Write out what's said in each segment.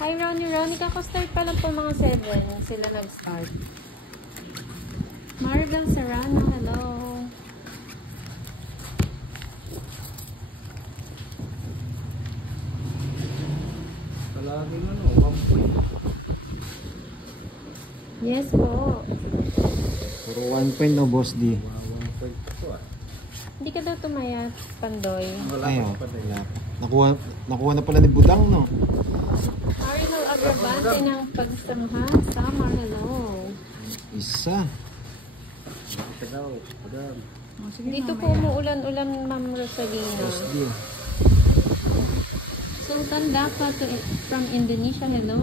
Hi, Ronnie. Kako-start pa lang po mga 7. Sila nag-start. Maribel Serrano, hello. Palaging 1 point. Yes po. Puro 1 point no, Boss D. 1 point po Hindi ka daw tumaya, Pandoy. Ayun, nakuha na pala ni Budang, no? Arinal Agravante ng Pagsamha. Summer, hello. Isa. Dito po umuulan-ulan, Ma'am Rosalina. Boss D. Sultan Dafa from Indonesia, hello.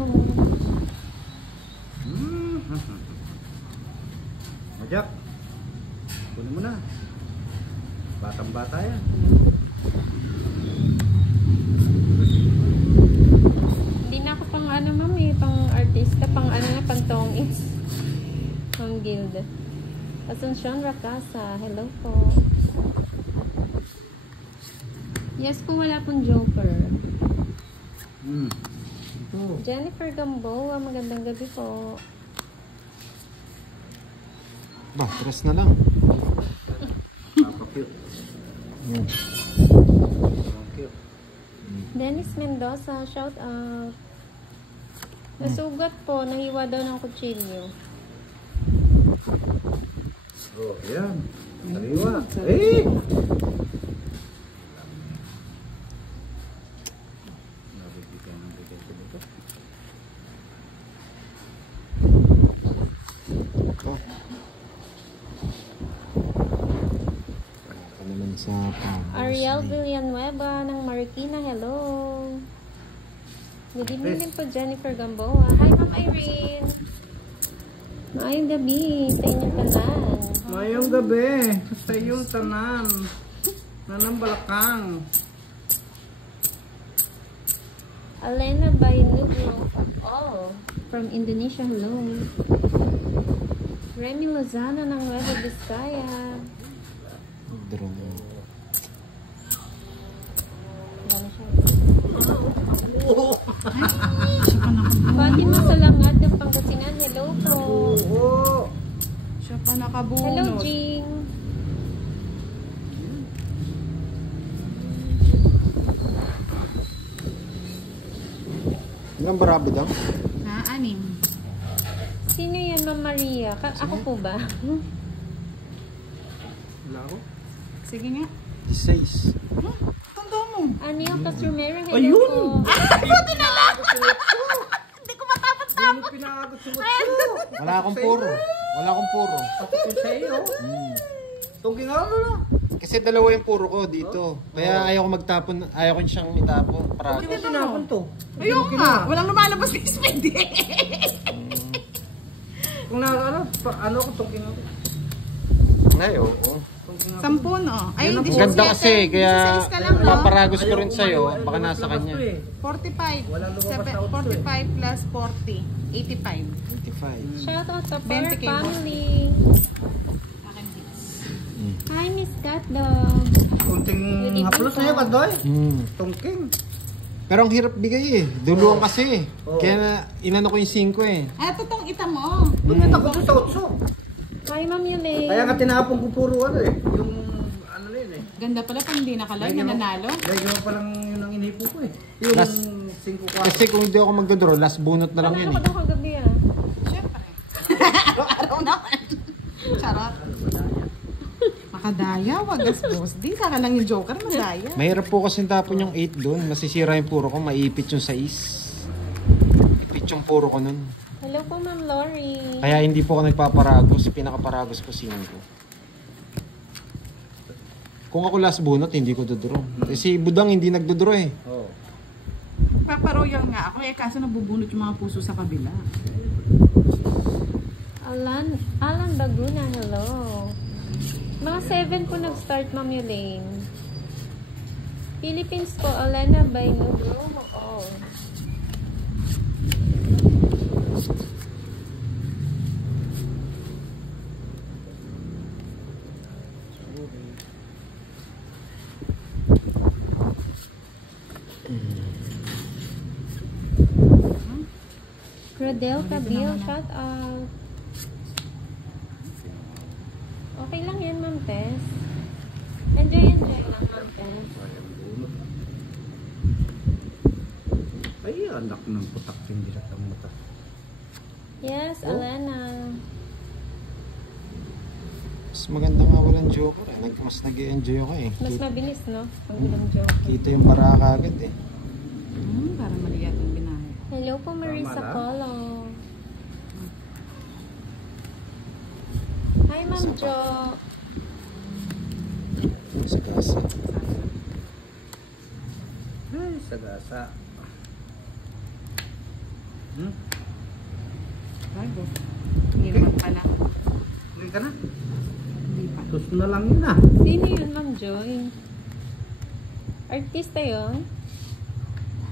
Majak. Kunin mo na. Batang-bata yan. Hindi na ako pang ano, ma'am, pang artista, pang ano na, pang tongis. Pang guild. Asuncion Racasa, hello po. Yes po, wala pong joker. Jennifer Gamboa, magandang gabi po. Ba, tres na lang. Dennis Mendoza, shout out. Nasugat po, nahiwa daw ng kutsilyo. Oh, yan. Sariwa. Eh! Ariel Villanueva ng Marikina, hello. Good evening din po, Jennifer Gamboa. Hi, Ma'am Irene. Maayong gabi sa inyong tanan. Mayong gabi sa iyong tanan. Nanang balakang. Alena Bainugro from Indonesia, hello. Remy Lozano ng Nueva Vizcaya. Drone. Fatima Salangat ng Pangasinan, hello po. Siya pa nakabunot. Hello, Jing. Ilang barabo daw? Ha, 6. Sino yan, Ma'am Maria? Ako po ba? Wala ako. Sige nga. 16. Tanda mo. Anil Castromero, hello Ayun! po. Buti na lang! Hindi ko matapos-tapos. Hindi mo pinagot sa mutso. Wala akong puro. Wala akong puro. Tapos sa iyo. Tungking ako na. Kasi dalawa yung puro ko dito. Kaya ayaw ko magtapon. Ayaw ko siyang itapon. Para Hindi tinapon to. Ayun nga. Walang lumalabas sa speed. Kung ano ko tungking ako. Ngayon, oo. 10, no? Ay, Ang hindi ganda kasi, kaya 16 ka lang, no? paparagos ko rin sa'yo. Baka nasa kanya. 45. Walang lumabas na 45 plus 40. 85. 25. Shout out sa 20 Bear kay boss. Family. Akin hits. Hi, Miss Cat Dog. Kunting haplos na yun, Pandoy. Tungking. Pero ang hirap bigay eh. Duluan kasi. Kaya na, inano ko yung 5 eh. Ah, totong ita mo. Tumita ko to sa utso. Hi, Ma'am Yulay. Kaya nga tinapon ko puro ano eh. Yung ano na yun eh. Ganda pala pang hindi nakalive na nanalo. Dahil yun palang yun ang inipo ko eh. Yung Last- 5-4. Kasi kung hindi ako magdodraw, last bunot na lang yun Ano eh. ka daw kagabi ah? Siyempre. Araw na. Charot. Makadaya, wagas boss. Di saka lang yung joker, madaya. Mahirap po kasi tapon yung 8 doon. Masisira yung puro ko, maiipit yung 6. Ipit yung puro ko nun. Hello po, Ma'am Lori. Kaya hindi po ako nagpaparagos. Pinakaparagos ko 5. Kung ako last bunot, hindi ko dodraw. Si Budang hindi nagdodraw eh. Oo. Paparoyal nga ako eh, kaso nabubunot yung mga puso sa kabila. Alan Baguna, hello. Mga 7 po nag-start, Ma'am Yulaine. Philippines po, Alena Bainugro. Oo. Rodel Cabil, shout out. Okay lang yan, Ma'am Tess. Enjoy lang, Ma'am Tess. Ay, anak ng putak yung dirat ang mata. Yes, Alana. Mas maganda nga walang joker. Mas nag-i-enjoy ako eh. Mas mabilis, no? Ang ilang joke. Kita yung baraka agad eh. Para maliyat ang binahe. Hello po, Marisa Tama na. Colo. Hi, Ma'am Jo. Sa gasa. Ay, sagasa. Ay, go. Hindi naman pala. Uwi ka na. Hindi pa. Tus na lang yun ah. Sino yun, Ma'am Joy? Artista yun?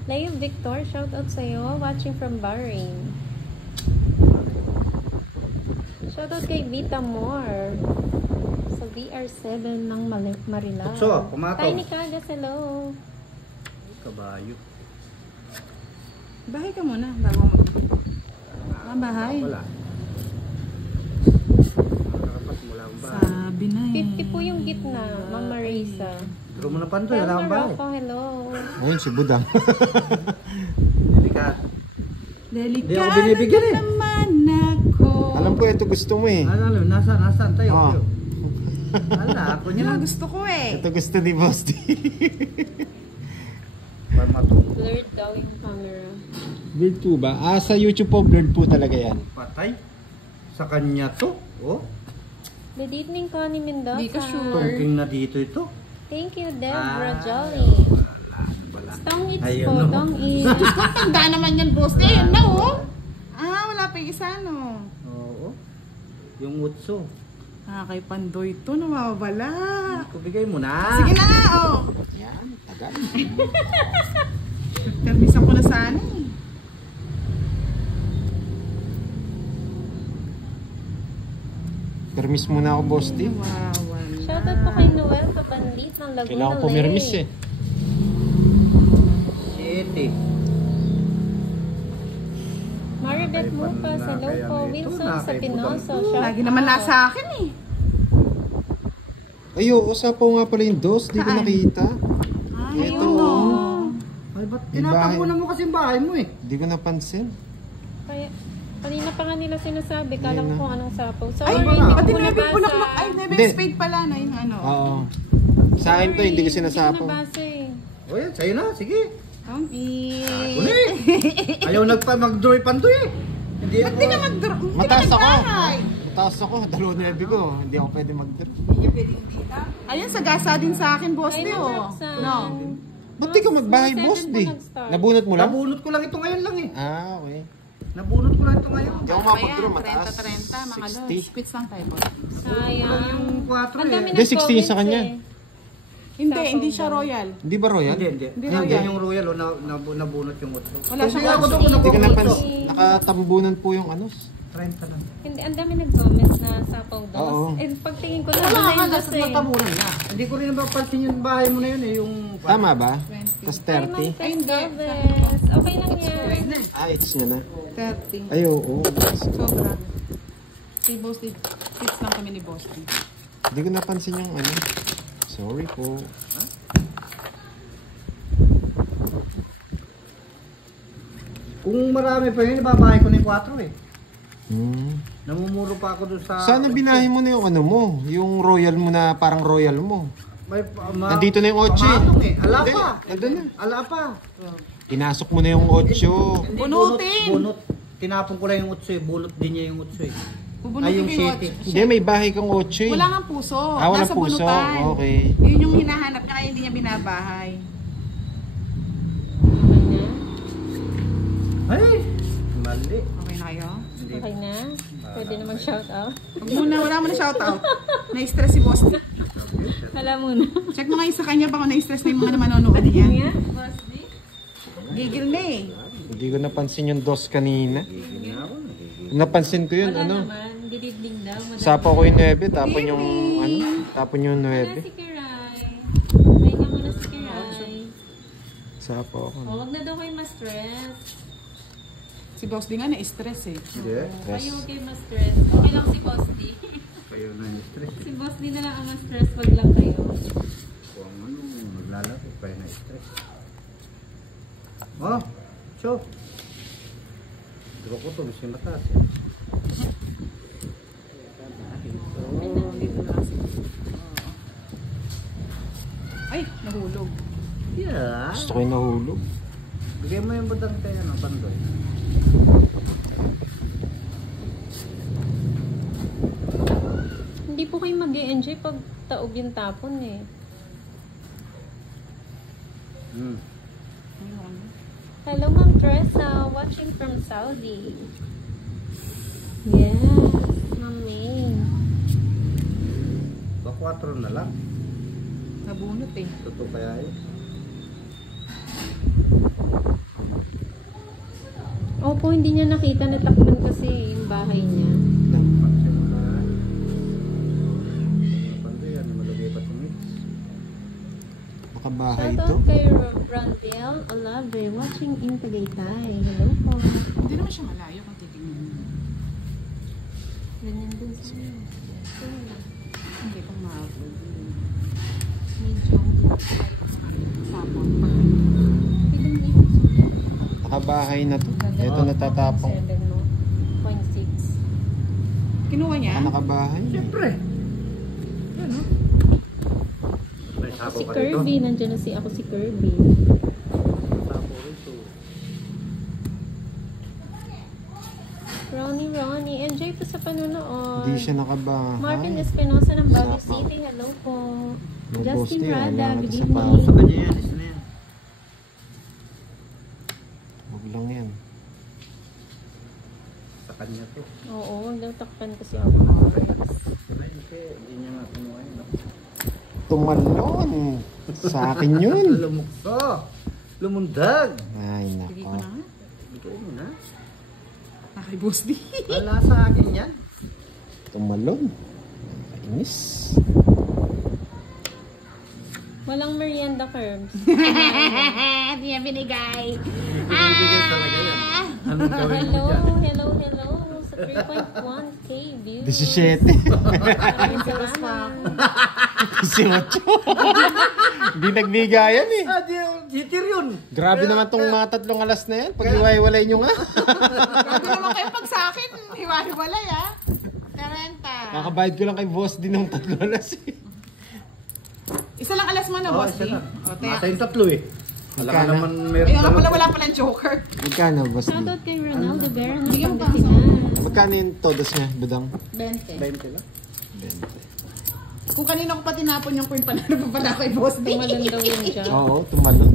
Leo Victor, shout out sa'yo. Watching from Bahrain. Shout out kay Vita Moore. Sa VR7 ng Marilao. Tutso, pumatong. Tiny Kagas, hello. Kabayo. Bahay ka muna. Bago mo. Bahay. Wala. Nakakapas mo lang ba? Sabi na eh. 50 po yung gitna, Ma'am Marisa. Duro mo na pantoy, wala Thelma kang bahay. Rocco, hello. Ayun si Budang. Delikat. Hindi ako binibigyan eh. naman ako. Alam ko ito gusto mo eh. Ano, nasaan tayo? Ah. Wala, ako Yan niya. ang gusto ko eh. Ito gusto ni Boss D. Para matulog. Blurred daw yung camera. Blurred po ba? Sa YouTube po, blurred po talaga yan. Patay. Sa kanya to. Oh, Good evening, Connie Mendoza. Di ka sure. tungking na dito ito. Thank you, Deborah Ah, Jolly. Stong Eats Ayun, po, no. Dong Eats. Tanda naman yan, boss. Eh, yun na oh. Wala pa yung isa no. Oo. Yung utso. Kay Pandoy to, nawawala. Bigay mo na. Sige na nga, oh. Yan, tagal. Termisan ko na sana eh. Permis muna ako, Boss D. Nawawala. Shoutout po kay Noel Pabanlit ng Laguna Kailangan Lake. pumirmis eh. City. Maribeth Mupas, hello po. Wilson sa Pinoso, shoutout. Lagi naman nasa akin eh. Ay, oo, usapaw nga pala yung dos. Di ko Saan? nakita. Ayun Ito, oh. Ay, ba't Yung tinatapunan mo kasi yung bahay mo eh? Di ko napansin. Kaya, kanina pa nga nila sinasabi, kala ko Ayun na. kung anong sapaw. Ay, Sorry, wala. hindi ko pati po Nebel Bulak nabasa. ay Nebel Hindi. Spade pala na yung ano. Oo. Sa akin to, hindi ko Hindi sinasapaw. ko nabasa eh. O yan, sa'yo na, sige. Don't eat. Uli. Ayaw mag-draw pantoy eh. Hindi Ba't ako. di ka mag-draw? Hindi ka Mataas ako. nagbahay. Mataas ako. 2.9 ko. Hindi ako pwede mag-draw. Ayun, sagasa din sa akin, boss Ay, di Ma'am oh. Roxanne. No. Ba't di ka magbahay, Mga Boss 7 D? po nag-start. Nabunot mo lang? Nabunot ko lang ito ngayon lang eh. Ah, okay. Nabunot ko lang ito ngayon. Hindi ako mapag-draw. Mataas. 30-30, mga 60. lods. Quits lang tayo, boss. Sayang. Yung 4 Ang eh. dami Hindi, 16 sa nag-comments kanya. eh. Hindi siya royal. Hindi ba Royal? Hindi. Hindi Hindi royal. yung royal o nabunot yung utso. Wala siyang Hindi ako utso. doon Hindi ka nabunot. napansin. Nakatambunan po yung ano. 30 lang. Hindi, ang dami nag-comment na sapaw dos. Oo. Eh, pagtingin ko na Wala na ka, yung dos nasa eh. natabunan na. Hindi ko rin napapansin yung bahay mo na yun eh. Yung... Tama ba? 20. Tapos Ay, Ma'am 30. Tess Ay, hindi. Galvez. Okay lang yan. It's niya na. 30. Ay, oo. Sobra. Si boss di. Quits lang kami ni boss di. Hindi ko napansin yung ano. Sorry po. Kung marami pa yun, ibabahay ko na yung 4 eh. Namumuro pa ako doon sa... Sana binahin mo na yung ano mo. Yung royal mo na parang royal mo. May, Nandito na yung 8 eh. pamanong eh. Ala Hindi, pa. nandun na. Ala pa. Pinasok mo na yung 8. Hindi, Bunutin! Bunot. Tinapon ko lang yung 8 eh. Bunot din niya yung 8 eh. Bubunutin Ay, yung ko yung 7. Hindi, may bahay kang 8 eh. Wala nga puso. Walang Nasa puso. bunutan. Okay. Yun yung hinahanap niya kaya hindi niya binabahay. Ay! Mali. Okay na kayo? Hindi. Okay na? Pwede na mag-shout out. Huwag muna, wala mo na shoutout. Na-stress si boss. Wala muna. Check mo nga yung sa kanya baka na-stress na yung mga manonood niya. Nga, boss D. Gigil na eh. Hindi ko napansin yung dos kanina. Napansin ko yun, Wala ano. naman. Dididling daw. Madami. Sapa ko yung 9, tapon yung ano, tapon yung Wala 9. si Kiray. Pahinga muna si Kiray. Sapa ko. Oh, wag na daw kayo ma-stress. Si Boss D nga na-stress eh. Hindi. Kayo huwag kayo ma-stress. Okay lang si Boss D. Kayo na yung stress. Si Boss D na lang ang ma-stress. Wag lang kayo. Kung ano, maglalaro, kayo na stress. Oh, so. Dito ko ito, mas yung mataas eh. Oh, dito na kasi. Ay, nahulog. Yeah. Gusto ko yung nahulog. Bigay mo yung budang kaya ng pandoy. Hindi po kayo mag-e-enjoy pag taob yung tapon eh. Hmm. Ayun. Hello, Ma'am Tressa. Watching from Saudi. Yes, Ma'am May. Ba 4 na lang. Nabunot eh. Totoo kaya yun. Opo, hindi niya nakita. Natakpan kasi yung bahay niya. Nakabahay Shout to. out kay Rondell Olave. Watching in Tagaytay. Hello po. Hindi naman siya malayo kung titingnan mo. Ganyan din sa Hindi kong ma-upload. medyo. Sapon. Nakabahay na to. Ito natatapong. 7 mo. 0.6. Kinuha niya? Nakabahay. Siyempre. Yan o. May sapo Si ka rito. Kirby. Nandiyan na ako si Kirby. Sapo rito. Ronnie. Enjoy po sa panonood. Hindi siya nakabahay. Marvin Espinosa ng Baguio City. Hello po. May Justin poste, Rada. wala Good ka sa evening. bahay. Sa kanya yan, isa na yan. Huwag lang yan. Sa kanya to. Oo, huwag daw takpan kasi ako. Ay, hindi niya nga kinuha yun. No? Tumalon. Sa akin yun. Lumukso. Lumundag. Ay, Hindi ko nako. na nga. Bigay mo na. Nakay Boss D. Wala sa akin yan. Tumalon. Kainis. Walang merienda curbs. Hindi niya binigay. Bigay talaga yan. Anong gawin mo Hello. dyan? Sa 3.1k views. 17. Maraming salamat. 18. Hindi nagbigayan eh. Ah, jitter yun. Grabe naman tong mga 3 alas na yan. Pag iwahiwalay nyo nga. Grabe naman kayo pag sa akin. Hiwa-hiwalay ah. 30. Kakabayad ko lang kay boss din ng 3 alas eh. Isa lang alas mo na, Boss D. O, Mata taya. yung tatlo eh. Alam ka Magkano? naman meron Ayun nga pala, dalawa. wala palang joker. Magkano boss D? Shoutout kay Ronaldo Vera ng Bigyan mo pa Pangasinan. Magkano yung todos niya, budang? 20. 20 lang. 20. Kung kanino ko pa tinapon yung coin, panalo pa pala kay Boss D. Tumalon daw yun dyan. Oo, tumalon.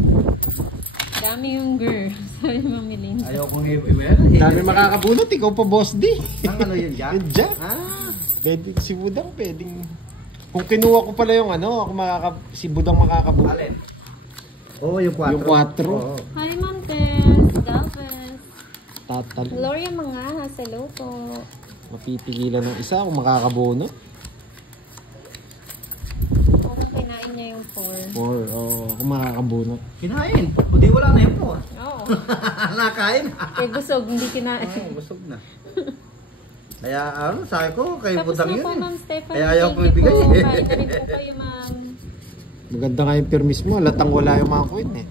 Dami yung girl. Sabi Mami Lynn. Ayaw kong i-wear. Dami makakabunot, ikaw pa boss D. Ang ano yun, Jack? Yung Jack. Ah. Pwede, si Budang pwedeng... Kung kinuha ko pala yung ano, ako si Budang makakabunot. Alin? Oo, yung 4. Yung 4. Oo. Hi, Ma'am Tess. Galvez. Tatal. Gloria Mangahas. Hello po. Mapipigilan ng isa kung makakabunot. O kung kinain niya yung 4. Or kung makakabunot. Kinain. O di wala na yung 4. Oo. Nakain. Kay busog, hindi kinain. Oo, busog na. Kaya ano, sabi ko, kay Tapos Budang na yun po, eh. Ma'am Stephanie. Kaya ayaw Thank ko you ibigay po. eh. Kain na rin po kayo, Ma'am. Maganda nga yung permis mo, latang wala yung mga coin eh.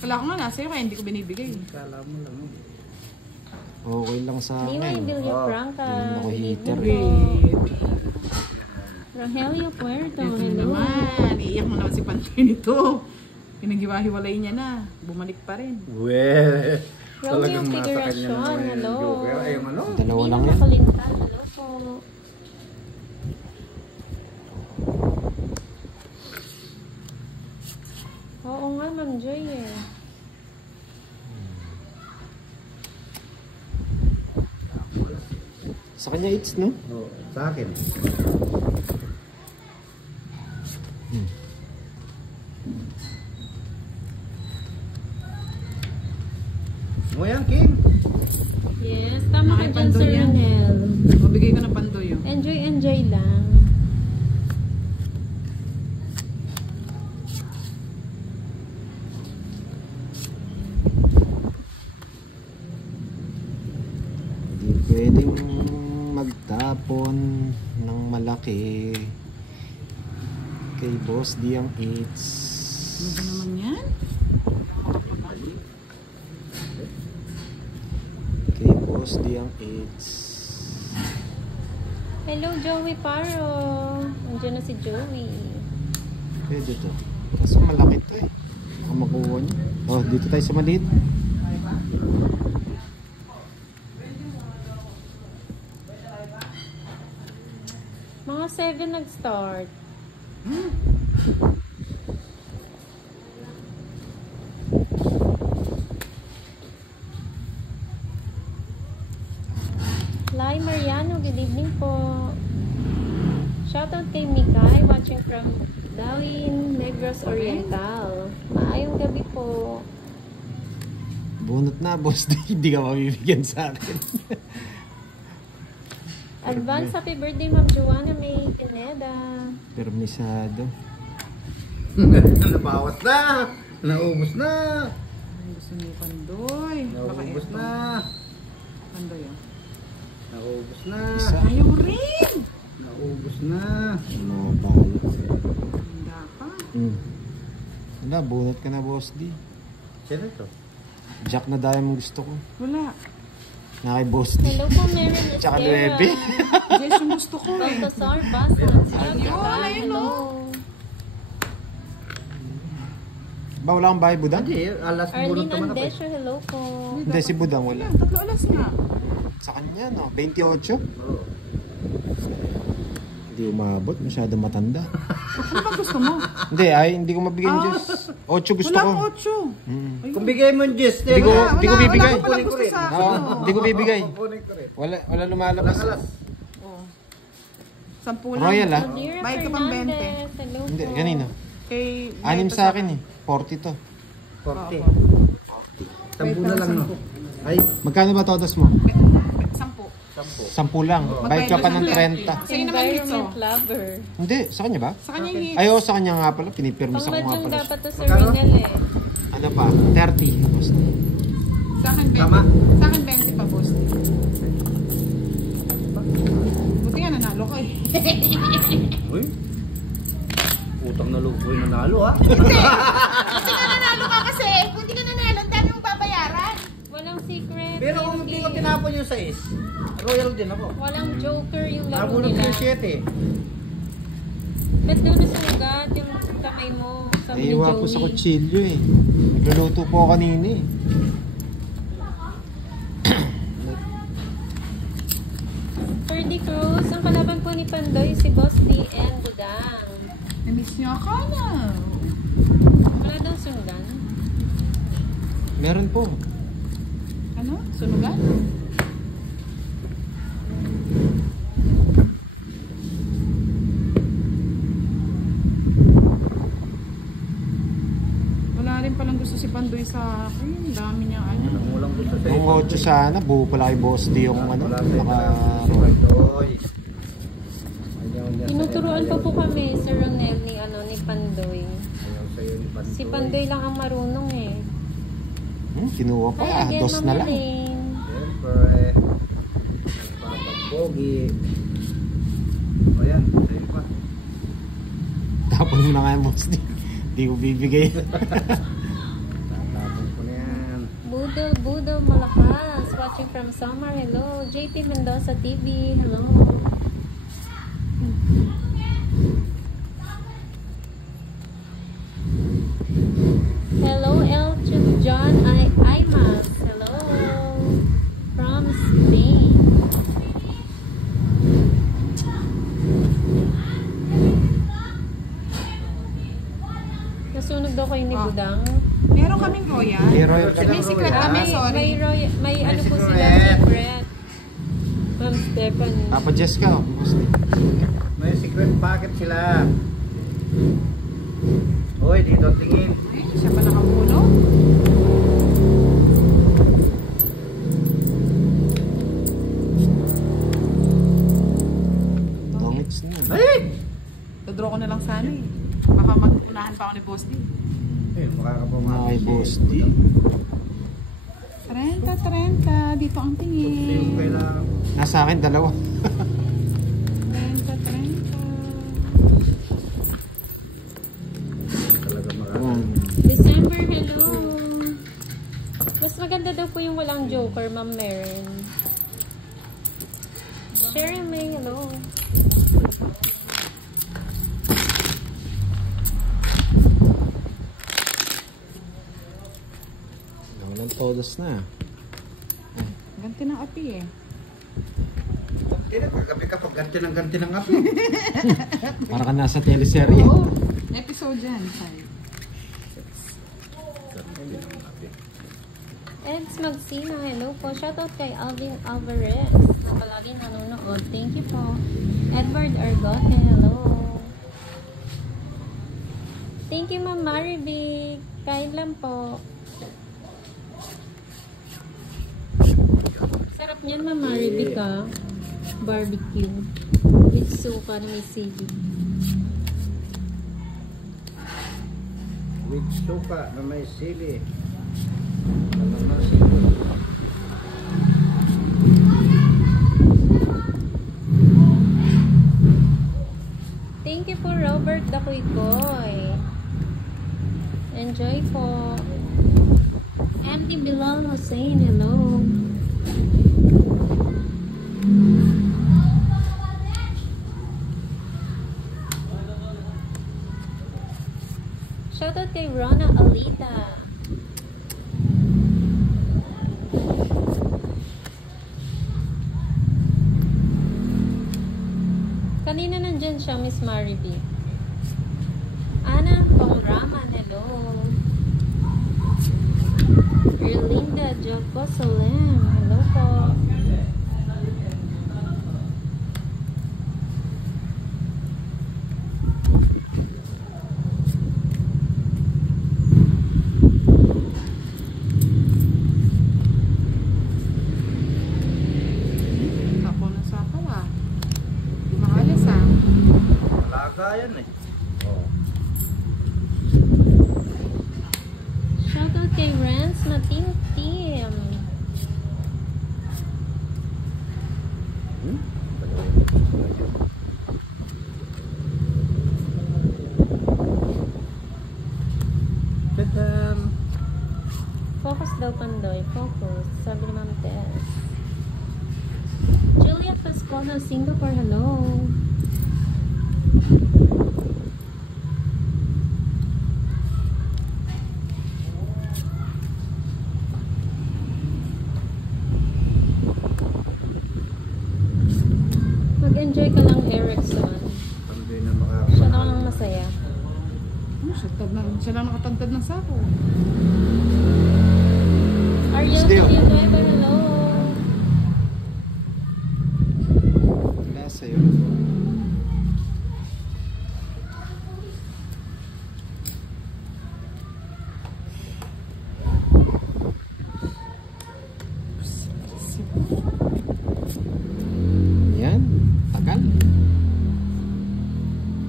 Wala ko nga nasa iyo, kaya hindi ko binibigay. Kala mo lang eh. Okay lang sa Liway akin. Bilya Wow. Franca. Yun ako Good heater. evening po. Rogelio Puerto. Ito Hello. naman, iiyak mo naman si Pantoy nito. Pinaghiwa-hiwalay niya na, bumalik pa rin. Well, Romeo talagang nasa kanya Figuration. naman yung Hello. joker. Ay, yung ano? Dalawa Hindi lang na yan. makalintal. Hello po. Oo nga, Ma'am Joy eh. Sa kanya it's no? Oo, sa akin. Mo yan, King. Yes, tama ka Ay, dyan, Pandoy Sir yan. Ronel. Mabigay ko ng Pantoy yun. Enjoy lang. pwedeng magtapon ng malaki kay Boss D ang 8s. Ano ba naman yan? Kay Boss D ang 8s. Hello, Joey Paro. Andiyan na si Joey. Pwede to. Kaso malaki to eh. Baka makuha niya. Oh, dito tayo sa maliit. Mga 7 nag-start. Lai Mariano, good evening po. Shoutout kay Mikay, watching from Dawin, Negros Oriental. Maayong gabi po. Bunot na, Boss D. Hindi ka mabibigyan sa akin. Advance happy birthday, Ma'am Joanna May Pineda. Permisado. Nabawas na! Naubos na! Ay, gusto niyo Pandoy. Baka Naubos ito. na! Pandoy oh. Naubos na! Isa. Ayaw rin! Naubos na! Mabalo. Handa ka. Wala, bunot ka na, Boss D. Sino to? Jack na diamond gusto ko. Wala. Na kay Boss D. Hello po, Meron Tsaka Estera. 9. Jess yung gusto ko eh. Baltasar Basa. Ayun, Hello. Ba, wala kang bahay, Budang? Hindi, alas bunot Arlene naman ako eh. Andesio, hello po. Hindi, si Budang wala. Ayan, 3 alas nga. Sa kanya, no? 28. Oo. Hindi umabot, masyado matanda. Ano ba gusto mo? Hindi, hindi ko mabigyan Diyos. 8 gusto Wala ko. akong 8. Mm. Kung bigay mo yung Jess, Hindi ko, hindi ko bibigay. Wala ka palang gusto sa akin. Oo, hindi ko bibigay. Kukunin ko rin. Wala lumalabas. Alas. Oh. 10 lang. Royal, ah. Aldira Bayad ka pang 20. Fernandez, hello po. Hindi, ganino. Kay 6 sa akin eh. 40 to. 40. Sampu na lang, no? Ay, Magkano ba todos mo? 10. 10 lang. Bayad ka pa ng 30. Sige naman hits Environment oh. lover. Hindi, sa kanya ba? Sa kanya hits. Ay, oo, sa kanya nga pala. Pinipirmis Pang ako nga madyong pala. dapat to Sir Magkano? Rinel eh. Ano pa? 30. Boss. Sa akin 20. Tama. Sa akin 20 pa, boss. Buti nga nanalo ko eh. uy. Utang na loob ko yung nanalo, ha? Kasi nga nanalo ka kasi. Kung hindi ka nanalo, ang dami mong babayaran. Walang secret. Pero kung hindi ko tinapon yung 6, royal din ako. Walang joker yung laro Nabulog nila. yung 7. Ba't doon nasugat yung kamay mo? Sabi ni Naiwa po sa Joey. kutsilyo eh. Nagluluto po ako kanina eh. Ferdy Cruz, ang kalaban po ni Pandoy si Boss D and Budang. Na-miss niyo ako na. Wala daw sundan. Meron po. Ano? Sunugan? Wala rin palang gusto si Pandoy sa akin. Dami niya ano. Walang gusto sa Yung 8 sana, buo pala kay Boss D yung ano, Wala sa naka... Oy. Tinuturuan pa po kami, Sir Ronel, ni Pandoy. Ayaw sa'yo ni Pandoy. Si Pandoy lang ang marunong eh. Kinuha pa. Ay, again, 2 na lang. mamaling. Siyempre. Papapogi. Ayan, sa'yo pa. Tapos mo na nga yung Boss D. Hindi ko bibigay. Tatapon ko na yan. Budol Malakas, watching from Samar, hello. JP Mendoza TV, hello. Hello, Elton John Imas, hello. From Spain. Nasunog daw kayo ni Ah. Budang. Meron kaming royal. May royal ka May na. secret kami, May, sorry. may ano po sila secret. secret. Ma'am Stephanie. Papa Jessica, Boss D. May secret packet sila. Hoy, dito tingin. Ay, siya pa nakapuno. Tongits na yun. Ay! Dodraw ko na lang sana eh. Baka mag-unahan pa ako ni Boss D. Eh, Mga makakapamahal kay Boss D. 30. 30. Dito ang Kung yung tingin. kailangan. Nasa akin, dalawa. 30. Talaga marami. Oh. December, hello. Mas maganda daw po yung walang joker, Ma'am Maren. Sherry May, hello. Walang todos na. Ganti ng api eh. Ganti na, kagabi ka pag ganti ng api. Para ka nasa teleserye. Oo. Episode yan. 5. Eds Magsina, hello po. Shoutout kay Alvin Alvarez na palaging nanonood. Thank you po. Edward Argote, hello. Thank you, Ma'am Maribig. Kain lang po. Sarap niyan, Ma'am Maribig, ha? Barbecue. With suka na may sili. With suka na may sili. Ano na sili? Thank you po, Robert Dakoy-Koy. Enjoy po. MD Bilal Hussein, hello. Shoutout kay Rona Alita. Kanina nandyan siya, Miss Maribel. Ana Pangraman, hello. Erlinda Jocosolem, hello po. Tapo na sapaw ah. Di makalis ah. Malaga yan eh. Oh. Shoutout kay Rance Matintim. Tadam! Focus daw, Pandoy. Focus. Sabi ni Ma'am Tess. Juliet Pascual, Singapore, hello. Mag-enjoy ka lang, Erickson. Hindi na Siya na makakapanalig. lang masaya. Siya lang nakatagtad ng sako. Ariel Still. Villanueva, hello. Kaya sa'yo. Yan. Tagal.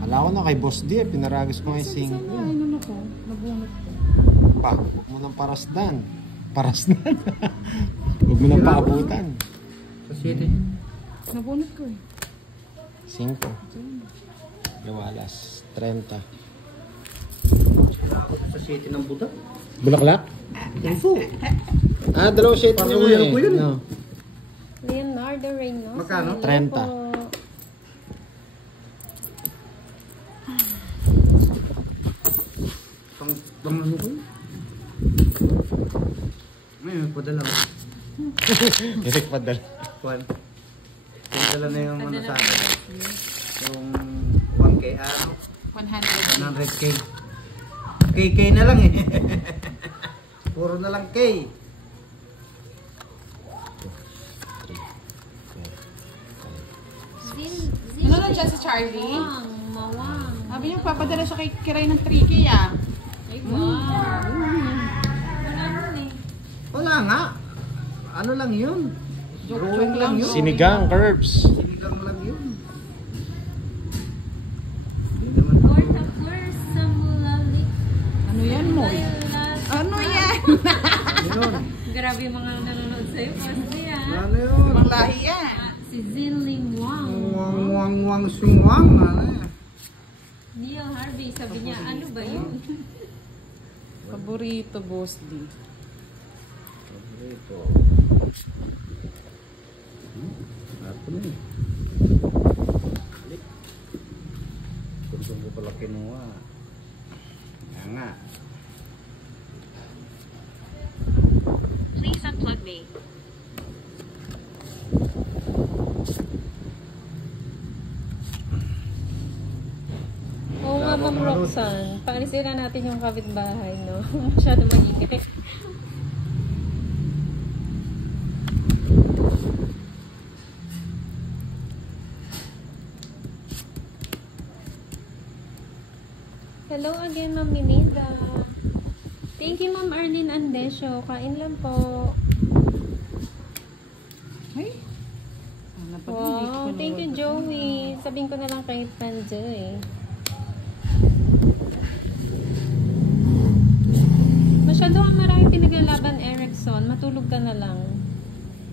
Ala ko na kay Boss D. Pinaragos ko nga yung Saan singko. na ano ko? Nabunot ko. Pa, huwag mo nang parasdan. Parasdan. Huwag mo nang paabutan. Sa city. Nabunot ko eh. 5. Gawalas. 30. Sila ako sa city ng Budak. Bulaklak? Info. Ah, dalawang shade Parang niyo uyan eh. ko yun. No. Leonardo Reynoso. Magkano? hello 30. po. Pang ano ko yun? Ngayon, padala ko. Direct padal. Kwan. Padala na yung ano sa akin. Yung 1K, ano? 100. 100K. KK na lang eh. Puro na lang K. Nanonood siya si Charlie? Mawang. Sabi niya, papadala siya kay Kiray ng 3K ah. Ay, wow. Wala nun eh. Wala nga. Ano lang yun? Joke lang yun. Sinigang curbs. Sinigang lang yun. Hindi naman ako. Fourth of course, sa Mulalik. Ano yan mo? Ano yan? Yun. Grabe yung mga nanonood sa'yo. Pasti ah. Ano yun? Ibang lahi yan. Si Zinling Wang. Wang swing-wang. Ano yan? Neil Harvey, sabi niya, ano ba yun? Paborito, Boss D. Ito. Ito na eh. Gusto ko pala kinuha. Kaya nga. Please unplug me. Oo nga, Ma'am Roxanne. Paalisin na natin yung kapitbahay, no? Masyado magigay. Hello again, Ma'am Minida. Thank you, Ma'am Arlene Andesio. Kain lang po. Ay. Ano pa din, hindi ko Wow, pa thank you, nanood. Joey. Sabihin ko na lang kay Panjoy. Masyado ang maraming pinaglalaban, Erickson. Matulog ka na lang.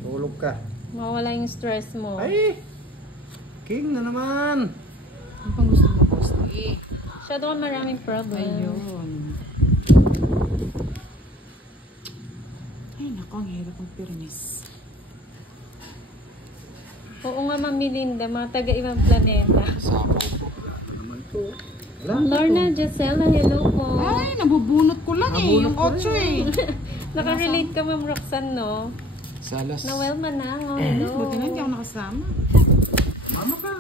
Tulog ka. Mawala yung stress mo. Ay! King na naman! Ano pang gusto mo, Boss D? Masyado ang maraming problem. Ayun. Ay, naku, ang hirap ng pirmis. Oo nga, Ma'am Melinda. Mga taga-ibang planeta. Sapaw po. Naman to. Wala. Lorna Gisela, hello po. Ay, nabubunot ko lang Nabunot yung ko 8 eh. Nakarelate ka, Ma'am Roxanne, no? Salas. Noel Manango, hello. Buti na hindi ako nakasama. Mama ka.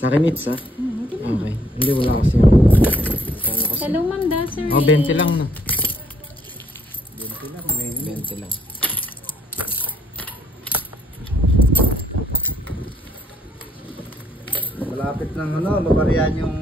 Sa akin, it's ha? Buti na. Okay. Hindi, wala kasi yung... Kano kasi? Hello, Ma'am Dassery. Oh, 20 lang, no? 20 lang. 20 lang. Malapit ng ano, babarihan yung